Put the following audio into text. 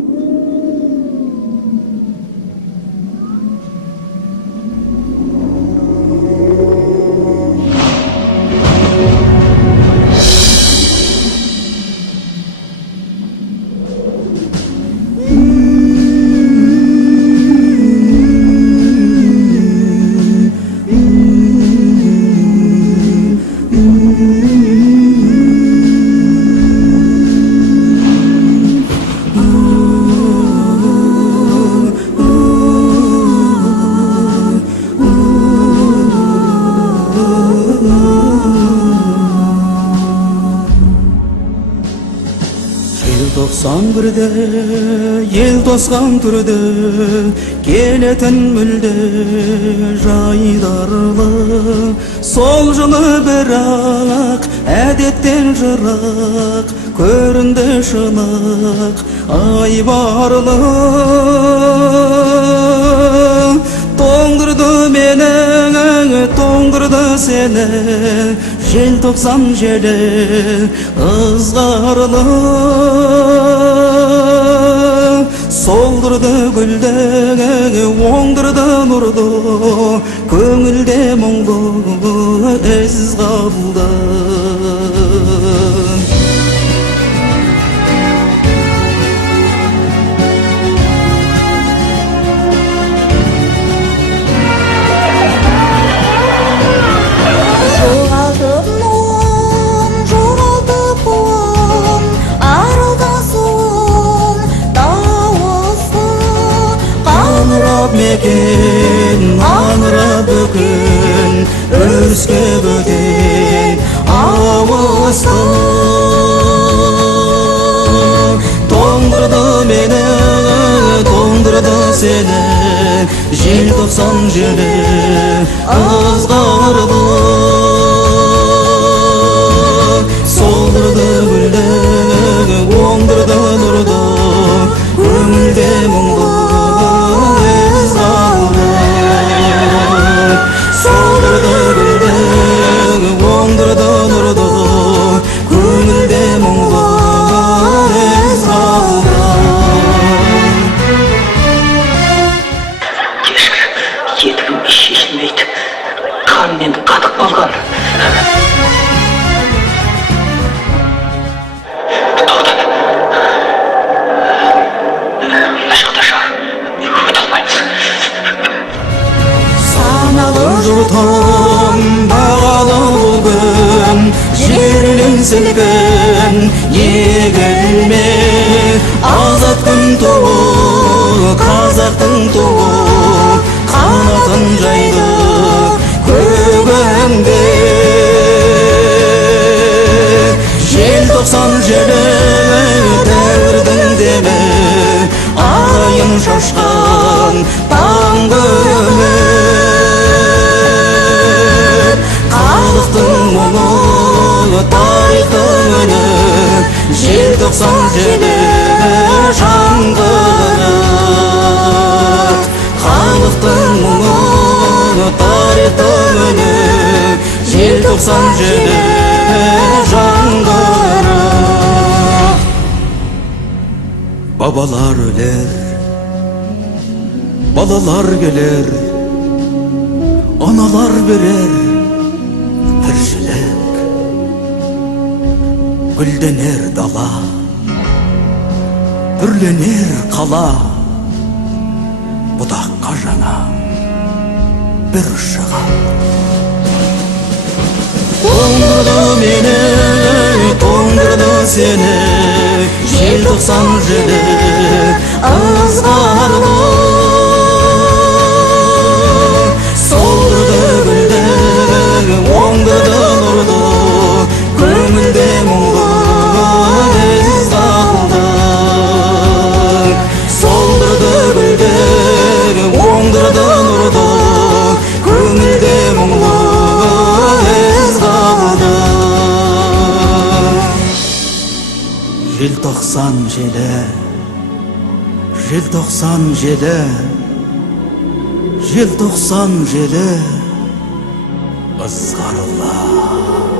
Thank you. Желтоқсан бірде ел тосқан түрде келетін мүлде жайдарлы сол жылы бірақ әдеттен жырақ көрінді шынық айбарлы мені тоңдырды сені желтоқсан желі ызғарлы солдырды гүлді оңдырды нұрды көңілде мұңды із қалды аңырап мекен аңырап бүкін өріске бөтен ауысты тоңдырды мені тоңдырды сені желтоқсан желі ызғарлы болған. Ешқайда шығар өте алмаймыз саналы жұртым бағалы бұл күн жерінен сілкін егілме. Азат күн туы қазақтың туы желтоқсан желі жаңғырық халықтың мұңы тарихтың үні желтоқсан желі жаңғырық бабалар өлер балалар келер аналар берер тіршілік гүлденер дала үрленер қала бұдаққа жаңа бір шыға тоңдырды мені тоңдырды сені желтоқсан желі J97 J97 J97 Asgarullah